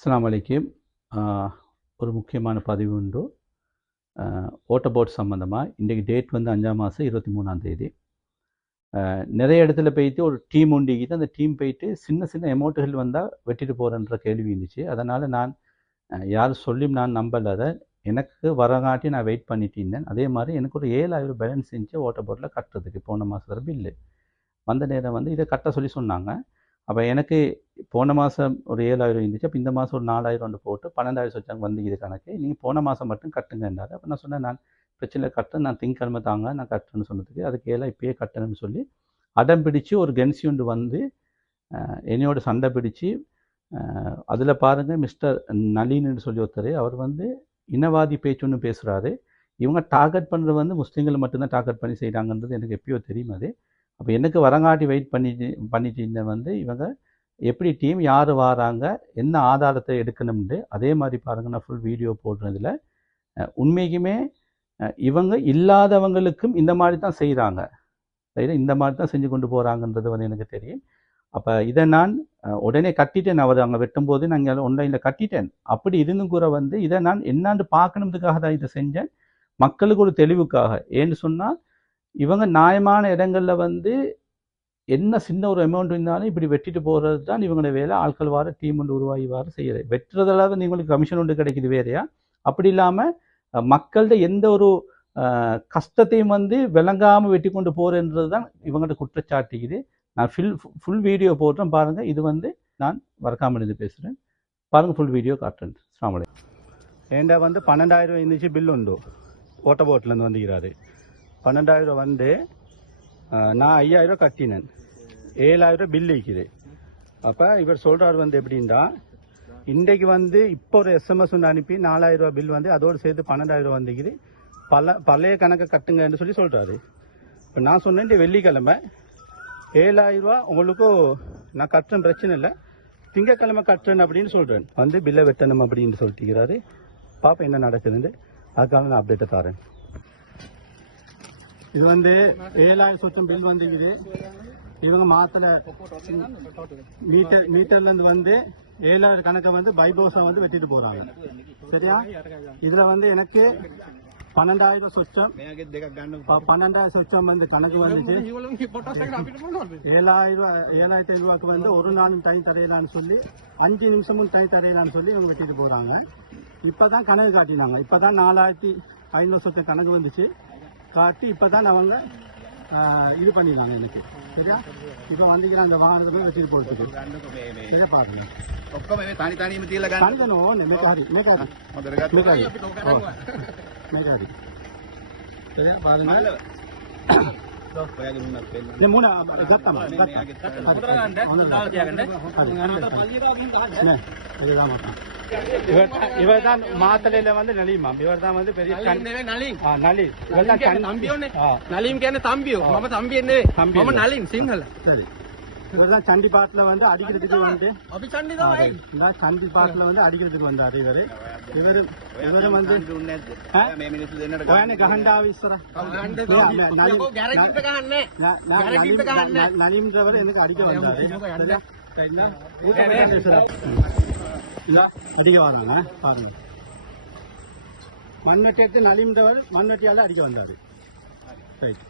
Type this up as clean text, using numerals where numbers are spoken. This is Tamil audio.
அஸ்ஸலாமு அலைக்கும். ஒரு முக்கியமான பதிவு உண்டு. வாட்டர் போர்ட் சம்மந்தமாக இன்றைக்கி டேட் வந்து 5 மாதம் 23ஆம் தேதி. நிறைய இடத்துல போயிட்டு ஒரு டீம் உண்டிக்கிட்டு அந்த டீம் போயிட்டு சின்ன சின்ன அமௌண்ட்டுகள் வந்தால் வெட்டிட்டு போகிறன்ற கேள்வி இருந்துச்சு. அதனால் நான் யார் சொல்லியும் நான் நம்பலை. அதை எனக்கு வரங்காட்டி நான் வெயிட் பண்ணிட்டு இருந்தேன். அதே மாதிரி எனக்கு ஒரு 7000 பேலன்ஸ் இருந்துச்சு வாட்டர் போர்ட்டில் கட்டுறதுக்கு. போன மாதத்தில் பில்லு வந்த நேரம் வந்து இதை கட்ட சொல்லி சொன்னாங்க. அப்போ எனக்கு போன மாதம் ஒரு 7000 இருந்துச்சு. அப்போ இந்த மாதம் ஒரு 4000 ஒன்று போட்டு 12,000 வச்சாங்க வந்து இது கணக்கு. நீங்கள் போன மாதம் மட்டும் கட்டுங்கன்றாரு. அப்போ நான் சொன்னேன், நான் பிரச்சனை கட்டுறேன், நான் திங்கக்கிழமை தாங்க நான் கட்டுறேன்னு சொன்னதுக்கு அதுக்கு இப்பயே கட்டணும்னு சொல்லி அடம் பிடிச்சி ஒரு கென்சி ஒன்று வந்து என்னையோட சண்டை பிடிச்சி அதில் பாருங்கள் மிஸ்டர் நளின்னு சொல்லி ஒருத்தர் அவர் வந்து இனவாதி பேச்சு ஒன்று பேசுகிறாரு. இவங்க டார்கெட் பண்ணுறது வந்து முஸ்லீம்களை மட்டும்தான் டார்கெட் பண்ணி செய்கிறாங்கன்றது எனக்கு எப்பயோ தெரியும். அது அப்போ எனக்கு வரங்காட்டி வெயிட் பண்ணிட்டு இருந்த வந்து இவங்க எப்படி டீம் யார் வராங்க என்ன ஆதாரத்தை எடுக்கணும்னு அதே மாதிரி பாருங்கள். நான் ஃபுல் வீடியோ போடுறதில் உண்மைக்குமே இவங்க இல்லாதவங்களுக்கும் இந்த மாதிரி தான் செய்கிறாங்க, இந்த மாதிரி தான் செஞ்சு கொண்டு போகிறாங்கன்றது வந்து எனக்கு தெரியும். அப்போ இதை நான் உடனே கட்டிட்டேன். அவர் அங்கே வெட்டும்போது நான் இங்கே ஆன்லைனில் கட்டிட்டேன். அப்படி இருந்தும் கூட வந்து இதை நான் என்னான்னு பார்க்கணுன்றதுக்காக தான் இதை செஞ்சேன், மக்களுக்கு ஒரு தெளிவுக்காக. ஏன்னு சொன்னால் இவங்க நியாயமான இடங்களில் வந்து என்ன சின்ன ஒரு அமௌண்ட் இருந்தாலும் இப்படி வெட்டிட்டு போகிறது தான் இவங்களோட வேலை. ஆட்கள் வார டீம் ஒன்று உருவாகி வார செய்கிறது. வெட்டுறதளவு நீங்களுக்கு கமிஷன் ஒன்று கிடைக்குது வேறையா. அப்படி இல்லாமல் மக்கள்கிட்ட எந்த ஒரு கஷ்டத்தையும் வந்து விளங்காமல் வெட்டி கொண்டு போகிறன்றது தான் இவங்கள்ட்ட குற்றச்சாட்டிக்குது. நான் ஃபுல் வீடியோ போடுறேன் பாருங்கள். இது வந்து நான் வரக்காமல் இருந்து பேசுகிறேன் பாருங்கள். ஃபுல் வீடியோ காட்டுறேன். அஸ்ஸலாமு அலைக்கும். ஏண்டா வந்து 12,000 இருந்துச்சு பில் உண்டு. வாட்டர் போர்ட்லேருந்து வந்துக்கிறாரு. 12,000 வந்து நான் 5,000 கட்டினேன். 7,000 பில் இருக்குது. அப்போ இவர் சொல்கிறார் வந்து எப்படின்னா இன்றைக்கு வந்து இப்போ ஒரு எஸ்எம்எஸ் ஒன்று அனுப்பி 4,000 பில் வந்து அதோடு சேர்த்து 12,000 வந்துக்குது, பழைய கணக்கை கட்டுங்கன்னு சொல்லி சொல்கிறாரு. இப்போ நான் சொன்னேன் இந்த வெள்ளிக்கிழமை 7,000 உங்களுக்கும் நான் கட்டுறேன், பிரச்சனை இல்லை, திங்கக்கிழமை கட்டுறேன் அப்படின்னு சொல்கிறேன். வந்து பில்லை வெட்டணும் அப்படின்னு சொல்லிட்டுக்கிறாரு. பாப்பா என்ன நடக்குதுன்னு அதுக்காக நான் அப்டேட்டை தரேன். இது வந்து 7,000 சொச்சம் பில் வந்துக்குது. இவங்க மாத்திர மீட்டர்லேருந்து வந்து 7,000 கணக்கை வந்து பைபோஸை வந்து வெட்டிட்டு போகிறாங்க. சரியா? இதில் வந்து எனக்கு 12,000 சொச்சம் 12,000 சொச்சம் வந்து கணக்கு வந்துச்சு. 7,500 வந்து ஒரு நாள் டைம் தரையலான்னு சொல்லி 5 நிமிஷமும் டைம் தரையலான்னு சொல்லி இவங்க வெட்டிட்டு போகிறாங்க. இப்போ தான் கணக்கு காட்டினாங்க. இப்போ தான் 4,500 சொச்சம் கணக்கு வந்துச்சு காட்டி இப்போ தான் அவங்க இது பண்ணிடலாங்க எனக்கு. சரியா? இப்போ வந்துக்கிறேன் அந்த வாகனத்தை வச்சுட்டு போகிறதுக்கு. சரியா பாருங்க. சரியா பாருங்க. இவர் தான் மாத்தலையில வந்து நலீமா. இவர் தான் வந்து பெரிய சரி. இவர்தான் சண்டி பாட்டுல வந்து அடிக்கிறதுக்கு வந்து சண்டி பாட்டுல வந்து அடிக்கிறதுக்கு வந்தாரு இவரு. இவரும் வந்து நலீம்ன்றவர் எனக்கு அடிக்க வந்தாரு. அடிக்க வந்தாங்க பாருங்க. மண்ணட்டி எடுத்து நலீம்ன்றவர் மண்ணட்டியால அடிக்க வந்தாரு. ரைட்.